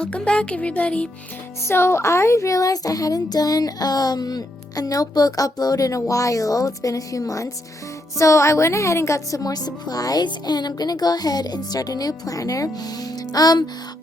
Welcome back, everybody. So I realized I hadn't done a notebook upload in a while. It's been a few months. So I went ahead and got some more supplies, and I'm gonna go ahead and start a new planner.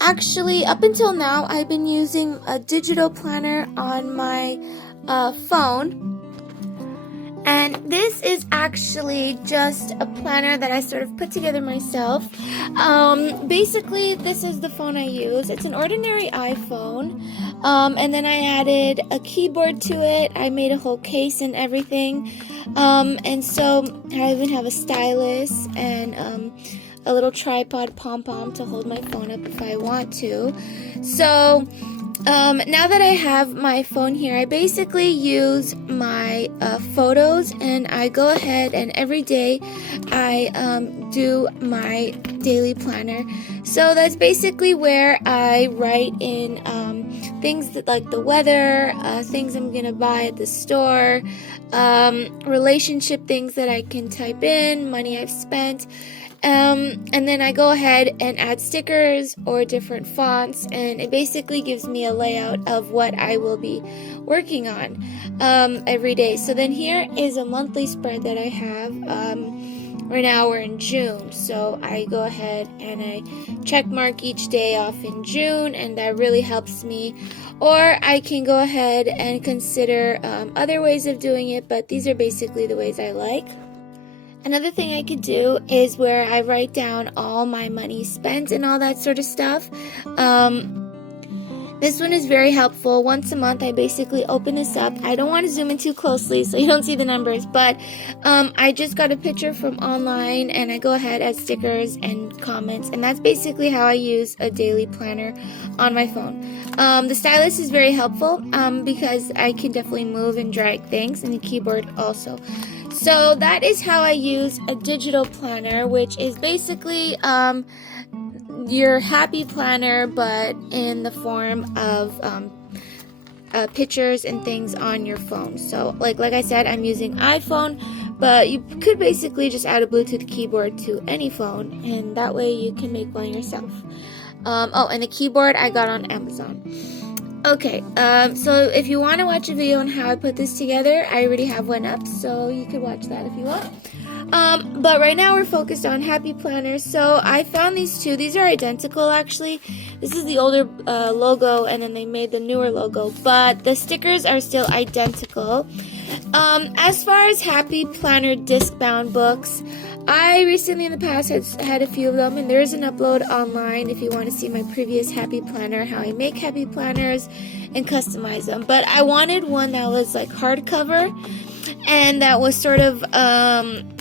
Actually, up until now, I've been using a digital planner on my phone. And this is actually just a planner that I sort of put together myself. Basically, this is the phone I use. It's an ordinary iPhone. And then I added a keyboard to it. I made a whole case and everything. And so I even have a stylus and a little tripod pom-pom to hold my phone up if I want to. So now that I have my phone here, I basically use my photos, and I go ahead and every day I do my daily planner. So that's basically where I write in things that, like the weather, things I'm gonna buy at the store, relationship things that I can type in, money I've spent. And then I go ahead and add stickers or different fonts, and it basically gives me a layout of what I will be working on every day. So then here is a monthly spread that I have. Right now we're in June, so I go ahead and I check mark each day off in June, and that really helps me. Or I can go ahead and consider other ways of doing it, but these are basically the ways I like. Another thing I could do is where I write down all my money spent and all that sort of stuff. This one is very helpful. Once a month, I basically open this up. I don't want to zoom in too closely so you don't see the numbers, but I just got a picture from online, and I go ahead, add stickers and comments, and that's basically how I use a daily planner on my phone. The stylus is very helpful because I can definitely move and drag things, and the keyboard also. So that is how I use a digital planner, which is basically your happy planner, but in the form of pictures and things on your phone. So like I said, I'm using iPhone, but you could basically just add a Bluetooth keyboard to any phone, and that way you can make one yourself. And the keyboard I got on Amazon. Okay, so if you want to watch a video on how I put this together, I already have one up, so you could watch that if you want. But right now we're focused on happy planners. So I found these two. These are identical, actually. This is the older logo, and then they made the newer logo, but the stickers are still identical. As far as happy planner disc-bound books, I recently in the past had a few of them, and there is an upload online if you want to see my previous happy planner, how I make happy planners and customize them. But I wanted one that was like hardcover and that was sort of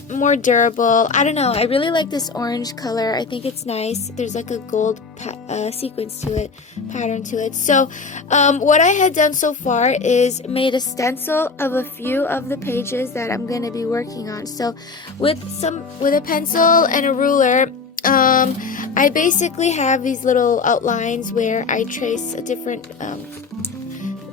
more durable. I don't know, I really like this orange color. I think it's nice. There's like a gold sequence to it, pattern to it. So what I had done so far is made a stencil of a few of the pages that I'm going to be working on. So with a pencil and a ruler, I basically have these little outlines where I trace a different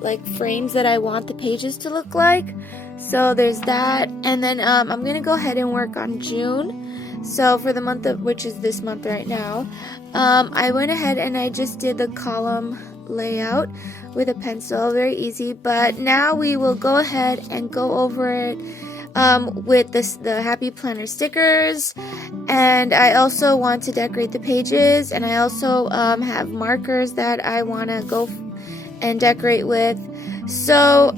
like frames that I want the pages to look like. So there's that, and then I'm gonna go ahead and work on June. So for the month of, which is this month right now, I went ahead and I just did the column layout with a pencil, very easy. But now we will go ahead and go over it with the happy planner stickers, and I also want to decorate the pages, and I also have markers that I want to go and decorate with. So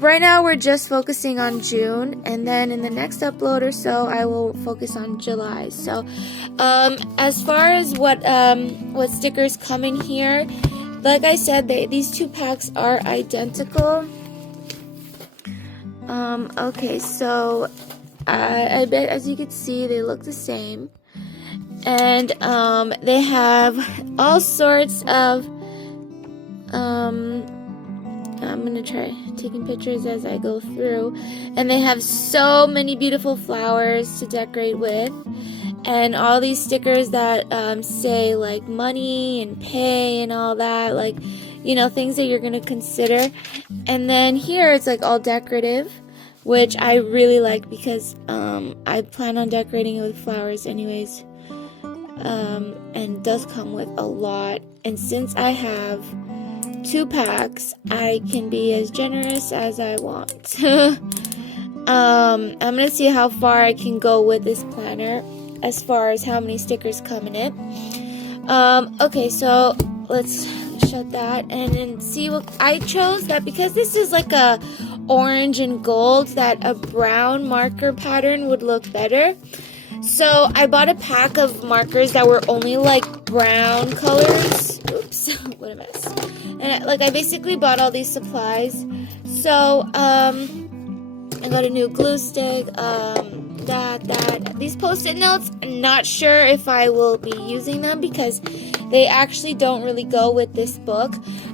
right now we're just focusing on June, and then in the next upload or so I will focus on July. So as far as what stickers come in here, like I said, these two packs are identical. Okay, so I bet, as you can see, they look the same, and they have all sorts of I'm going to try taking pictures as I go through, and they have so many beautiful flowers to decorate with, and all these stickers that say like money and pay and all that, like, you know, things that you're going to consider. And then here it's like all decorative, which I really like because I plan on decorating it with flowers anyways, and it does come with a lot. and since I have 2 packs, I can be as generous as I want. I'm gonna see how far I can go with this planner as far as how many stickers come in it. Okay, so let's shut that and then see what I chose. That because this is like a orange and gold, that a brown marker pattern would look better. So I bought a pack of markers that were only like brown colors. Oops, what a mess. And I basically bought all these supplies. So I got a new glue stick, these post-it notes. I'm not sure if I will be using them because they actually don't really go with this book.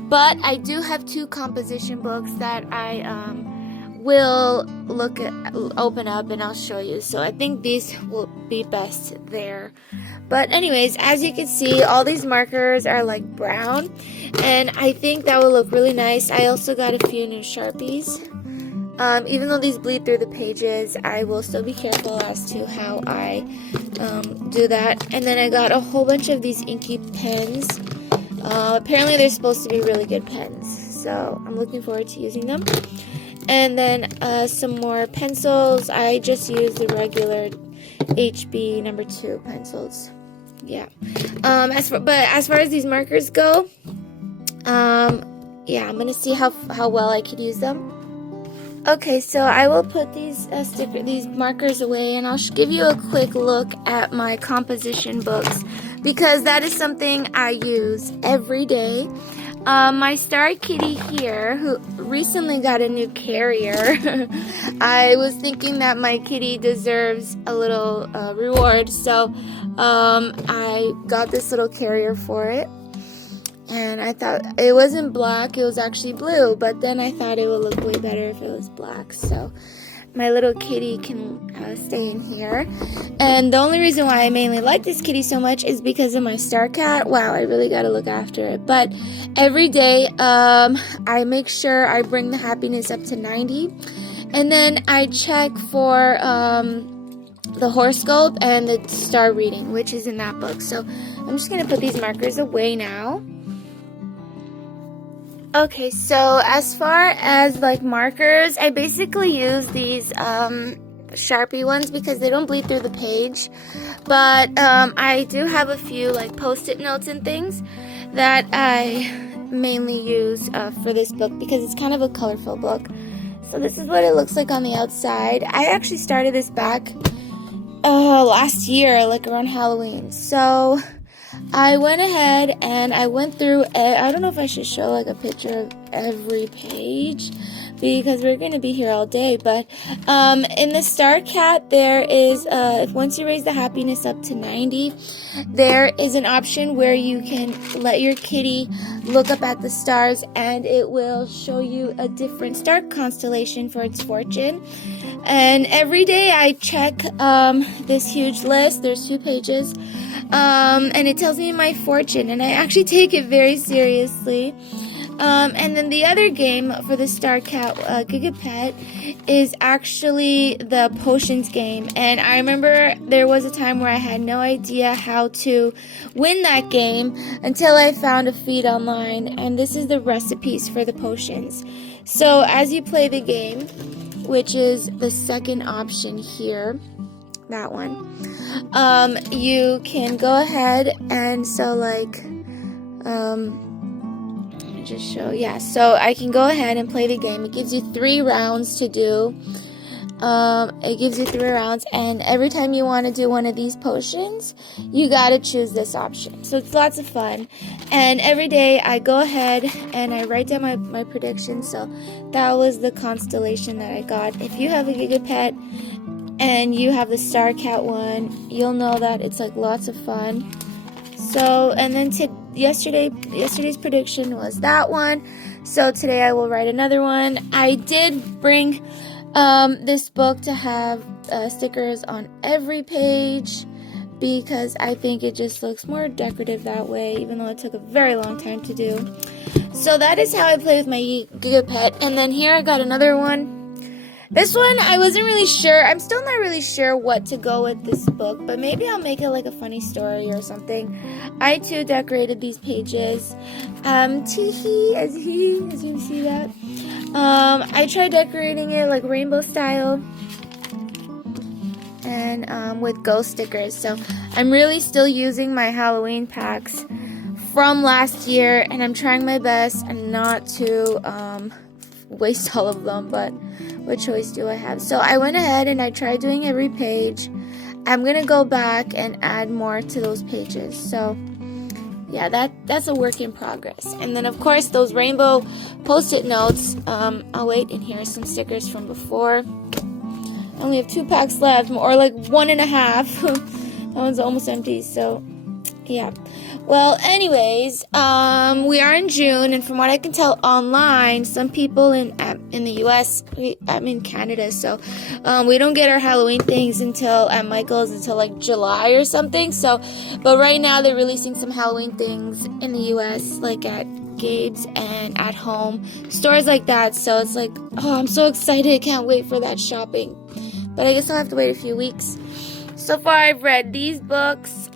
But I do have 2 composition books that I will open up and I'll show you. So I think these will be best there. But anyways, as you can see, all these markers are like brown, and I think that will look really nice. I also got a few new Sharpies. Even though these bleed through the pages, I will still be careful as to how I do that. And then I got a whole bunch of these inky pens. Apparently they're supposed to be really good pens, so I'm looking forward to using them. And then some more pencils. I just used the regular HB number 2 pencils. Yeah. As far as these markers go, yeah, I'm gonna see how well I could use them. Okay, so I will put these markers away, and I'll give you a quick look at my composition books because that is something I use every day. My star kitty here, who recently got a new carrier, I was thinking that my kitty deserves a little reward, so I got this little carrier for it. And I thought it wasn't black, it was actually blue, but then I thought it would look way better if it was black. So my little kitty can stay in here. And the only reason why I mainly like this kitty so much is because of my star cat. Wow, I really gotta look after it. But every day I make sure I bring the happiness up to 90. And then I check for the horoscope and the star reading, which is in that book. So I'm just gonna put these markers away now. Okay, so as far as like markers, I basically use these Sharpie ones because they don't bleed through the page. But I do have a few like post-it notes and things that I mainly use for this book because it's kind of a colorful book. So this is what it looks like on the outside. I actually started this back last year, like around Halloween. So I went ahead and I went through, I don't know if I should show like a picture of every page because we're going to be here all day, but in the Star Cat there is, once you raise the happiness up to 90, there is an option where you can let your kitty look up at the stars and it will show you a different star constellation for its fortune. And every day I check this huge list, there's 2 pages, and it tells me my fortune, and I actually take it very seriously. And then the other game for the Star Cat 𝖘𝖕𝖔𝖔𝕜𝕪𝖇𝖆𝖇𝕪𝖉𝖔𝑔𝑑𝑘 is actually the potions game, and I remember there was a time where I had no idea how to win that game until I found a feed online, and this is the recipes for the potions. So as you play the game, which is the second option here, that one, you can go ahead and let me just show. Yeah, so I can go ahead and play the game. It gives you 3 rounds to do. It gives you 3 rounds, and every time you want to do one of these potions, you gotta choose this option. So it's lots of fun. And every day I go ahead and I write down my predictions. So that was the constellation that I got. If you have a 𝖘𝖕𝖇𝑃et and you have the Star Cat one, you'll know that it's like lots of fun. So, and then yesterday's prediction was that one. So today I will write another one. I did bring this book to have stickers on every page because I think it just looks more decorative that way, even though it took a very long time to do. So that is how I play with my 𝖘𝖕𝖇𝑃et. And then here I got another one. This one, I wasn't really sure. I'm still not really sure what to go with this book, but maybe I'll make it like a funny story or something. I too decorated these pages. Teehee, as you see that. I tried decorating it like rainbow style and with ghost stickers. So I'm really still using my Halloween packs from last year, and I'm trying my best and not to waste all of them, but what choice do I have? So I went ahead and I tried doing every page. I'm gonna go back and add more to those pages. So yeah, that's a work in progress. And then of course those rainbow post-it notes. I'll wait, and here are some stickers from before. I only have 2 packs left, or like 1.5. That one's almost empty, so yeah. Well, anyways, we are in June, and from what I can tell online, some people in the U.S., I'm in Canada, so we don't get our Halloween things until at Michael's until like July or something. So, but right now they're releasing some Halloween things in the U.S. like at 𝖘𝖕𝖔𝖔𝕜𝪃 and at home stores like that. So it's like, oh, I'm so excited! I can't wait for that shopping. But I guess I'll have to wait a few weeks. So far, I've read these books.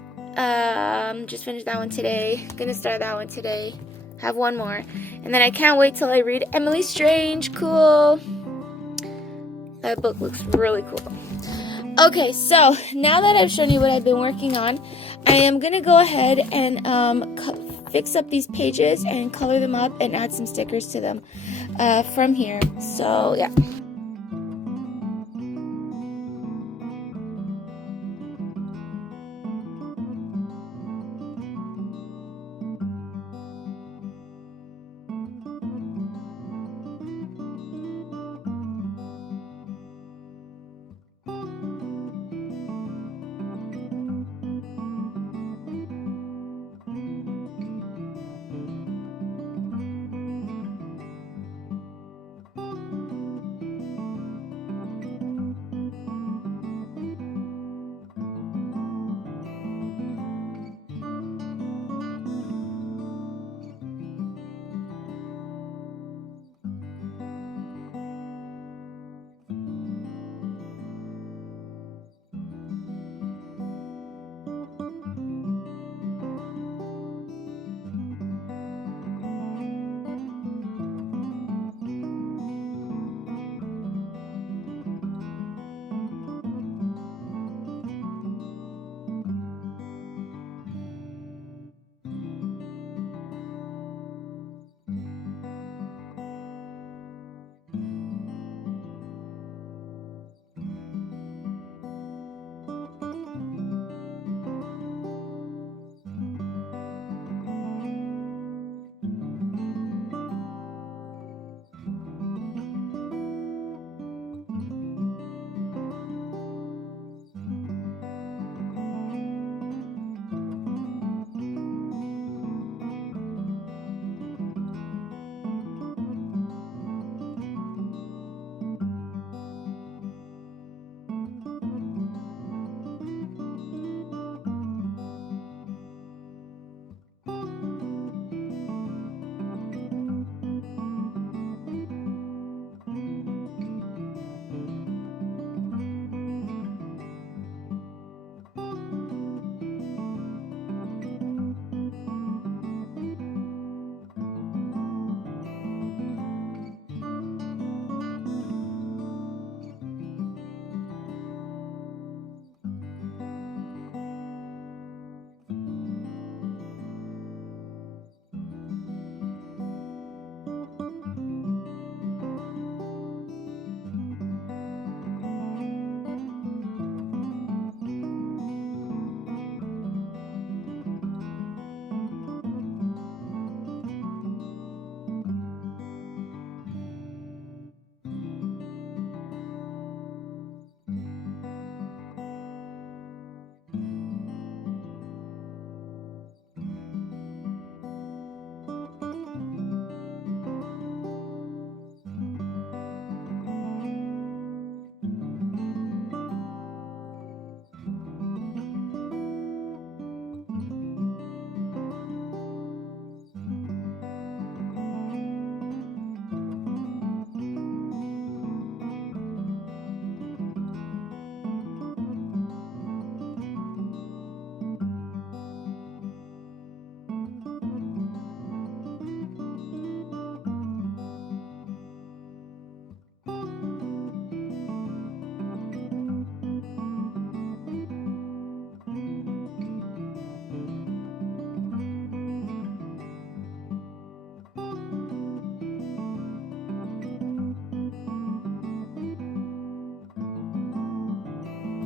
Just finished that one today. Gonna start that one today. Have one more. And then I can't wait till I read Emily Strange. Cool. That book looks really cool. Okay, so now that I've shown you what I've been working on, I am gonna go ahead and fix up these pages and color them up and add some stickers to them from here. So, yeah.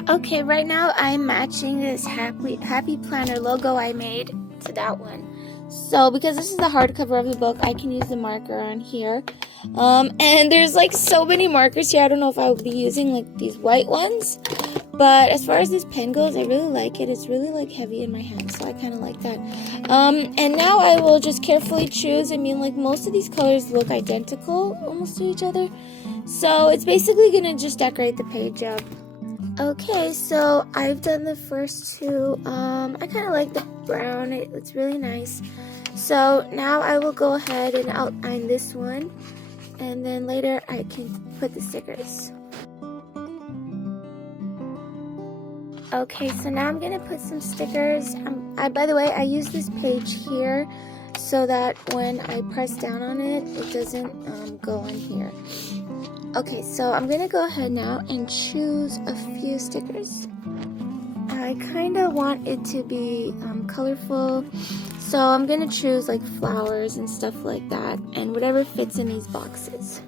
Okay, right now I'm matching this happy planner logo I made to that one. So because this is the hardcover of the book, I can use the marker on here. And there's like so many markers here. I don't know if I would be using like these white ones. But as far as this pen goes, I really like it. It's really like heavy in my hand, so I kind of like that. And now I will just carefully choose. I mean, like most of these colors look identical almost to each other. So it's basically going to just decorate the page up. Okay, so I've done the first two. I kind of like the brown. It's really nice. So now I will go ahead and outline this one. And then later I can put the stickers. Okay, so now I'm going to put some stickers. By the way, I use this page here so that when I press down on it, it doesn't go in here. Okay, so I'm going to go ahead now and choose a few stickers. I kind of want it to be colorful, so I'm going to choose like flowers and stuff like that, and whatever fits in these boxes.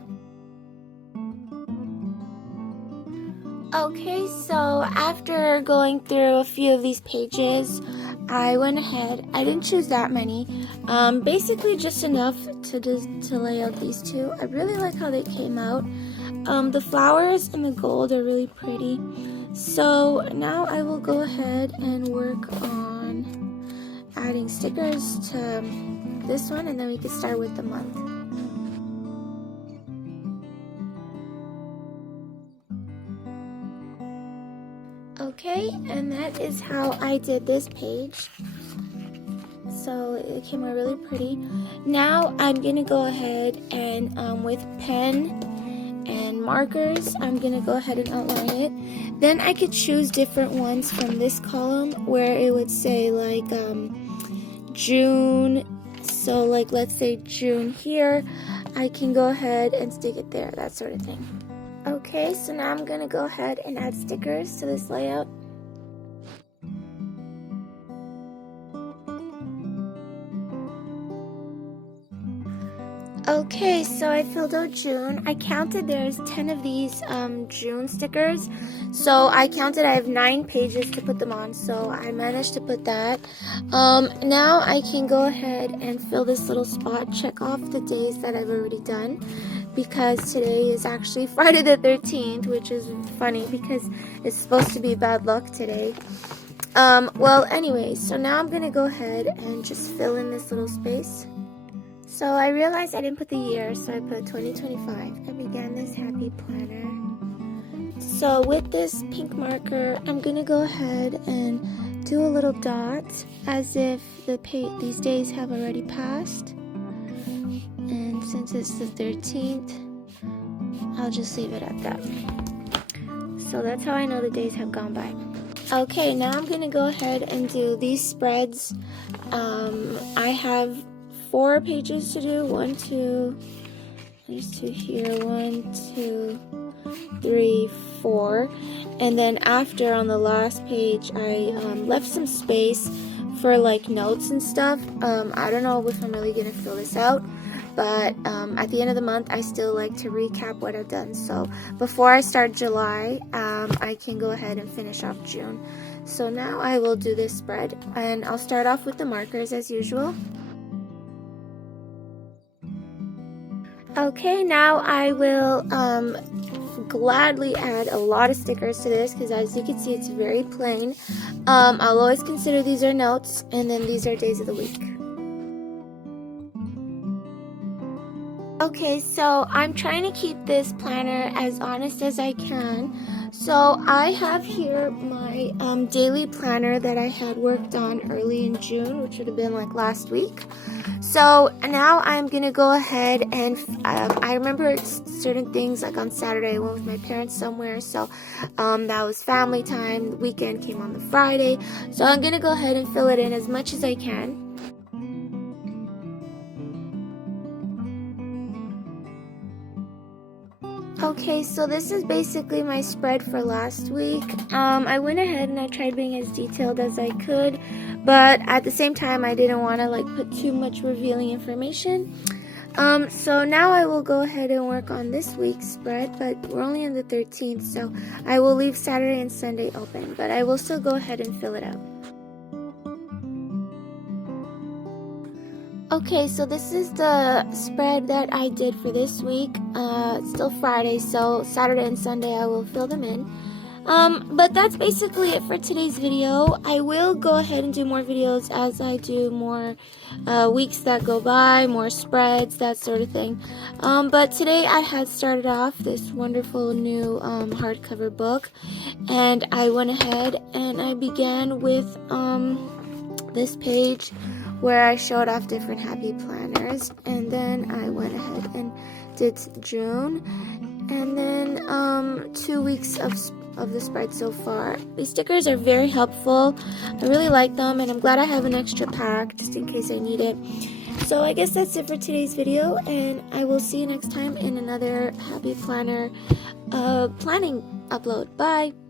Okay, so after going through a few of these pages, I went ahead. I didn't choose that many, basically just enough to lay out these two. I really like how they came out. The flowers and the gold are really pretty. So now I will go ahead and work on adding stickers to this one, and then we can start with the month. Okay, and that is how I did this page. So it came out really pretty. Now I'm going to go ahead and with pen and markers, I'm going to go ahead and outline it. Then I could choose different ones from this column where it would say like June. So like let's say June here. I can go ahead and stick it there, that sort of thing. Okay, so now I'm going to go ahead and add stickers to this layout. Okay, so I filled out June. I counted there's 10 of these June stickers. So I counted I have 9 pages to put them on, so I managed to put that. Now I can go ahead and fill this little spot, check off the days that I've already done, because today is actually Friday the 13th, which is funny because it's supposed to be bad luck today. Well, anyway, so now I'm going to go ahead and just fill in this little space. So I realized I didn't put the year, so I put 2025. I began this happy planner. So with this pink marker, I'm going to go ahead and do a little dot as if these days have already passed. And since it's the 13th, I'll just leave it at that. So that's how I know the days have gone by. Okay, now I'm going to go ahead and do these spreads. I have 4 pages to do. 1, 2, there's 2 here, 1, 2, 3, 4, and then after on the last page I left some space for like notes and stuff. I don't know if I'm really gonna fill this out, but at the end of the month I still like to recap what I've done, so before I start July I can go ahead and finish off June. So now I will do this spread, and I'll start off with the markers as usual. Okay, now I will gladly add a lot of stickers to this because as you can see it's very plain. I'll always consider these are notes, and then these are days of the week. Okay, so I'm trying to keep this planner as honest as I can. So I have here my daily planner that I had worked on early in June, which would have been like last week. So now I'm gonna go ahead and I remember certain things, like on Saturday I went with my parents somewhere, so that was family time. The weekend came on the Friday, so I'm gonna go ahead and fill it in as much as I can. Okay, so this is basically my spread for last week. I went ahead and I tried being as detailed as I could, but at the same time I didn't want to like put too much revealing information. So now I will go ahead and work on this week's spread, but we're only on the 13th, so I will leave Saturday and Sunday open, but I will still go ahead and fill it out. Okay, so this is the spread that I did for this week. It's still Friday, so Saturday and Sunday I will fill them in. But that's basically it for today's video. I will go ahead and do more videos as I do more weeks that go by, more spreads, that sort of thing. But today I had started off this wonderful new hardcover book, and I went ahead and I began with this page where I showed off different happy planners, and then I went ahead and did June, and then 2 weeks of the spread so far. These stickers are very helpful. I really like them, and I'm glad I have an extra pack just in case I need it. So I guess that's it for today's video, and I will see you next time in another happy planner planning upload. Bye!